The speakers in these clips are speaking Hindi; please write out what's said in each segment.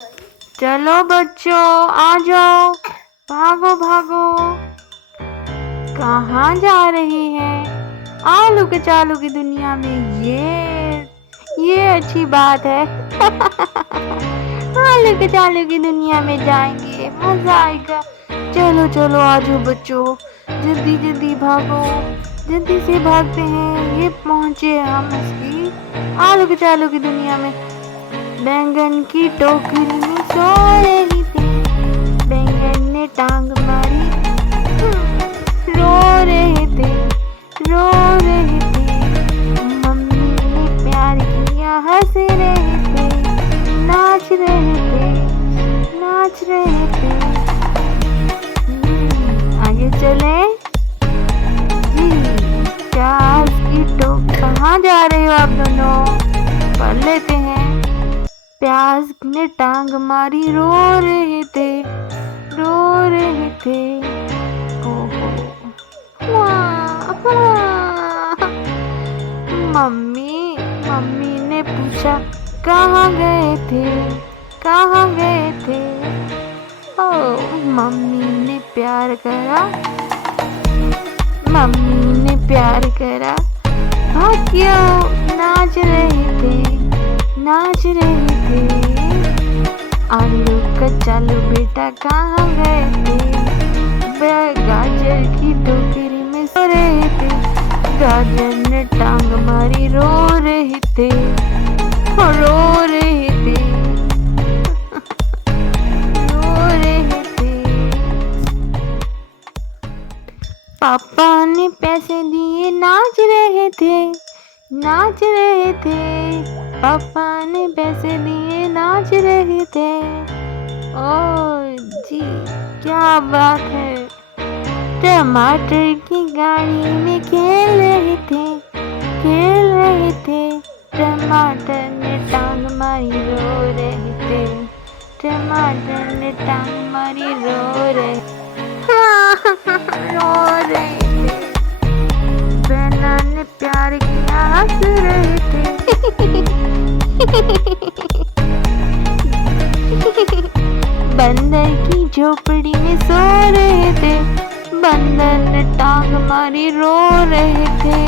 चलो बच्चों आ जाओ, भागो भागो। कहाँ जा रही हैं? आलू के चालू की दुनिया में ये अच्छी बात है। आलू के चालू की दुनिया में जाएंगे, मजा आएगा। चलो चलो आ जाओ बच्चों, जल्दी जल्दी भागो। जल्दी से भागते हैं, ये पहुंचे हम उसकी आलू के चालू की दुनिया में। बैंगन की टोकरी में सो रही थी, बैंगन ने टांग मारी, रो रहे थे, रो रहे थे। मम्मी ने प्यार किया, हंस रहे थे, नाच रहे थे, नाच रहे थे। आगे चले जी। प्याज की टोकरी, कहाँ जा रहे हो आप दोनों? पढ़ लेते हैं। प्याज ने टांग मारी, रो रहे थे, रो रहे थे। ओहो, मम्मी ने पूछा, कहाँ गए थे, कहाँ गए थे? ओ मम्मी ने प्यार करा, मम्मी ने प्यार करा। भाग्यो नाच रहे थे, नाच रहे थे। आलू का चालू बेटा कहाँ गए थे? गाजर की टोकरी में सो रहे थे, गाजर ने टांग मारी, रो रहे थे, रो रहे थे, रो रहे थे। पापा ने पैसे दिए, नाच रहे थे, नाच रहे थे। पापा ने पैसे दिए, नाच रहे थे। ओ जी, क्या बात है। टमाटर की गाड़ी में खेल रहे थे, खेल रहे थे। टमाटर ने टांग मारी, रो रहे थे, टमाटर ने टांग मारी, रो रहे, रो रहे थे। बहना ने प्यार किया, हंस रहे थे। बंदर की झोपड़ी में सो रहे थे, बंदर ने टांग मारी, रो रहे थे,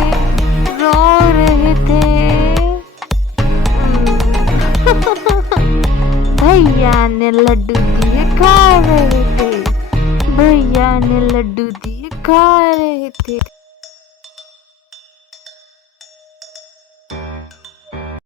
रो रहे थे। भैया ने लड्डू दिए, खा रहे थे, भैया ने लड्डू दिए, खा रहे थे।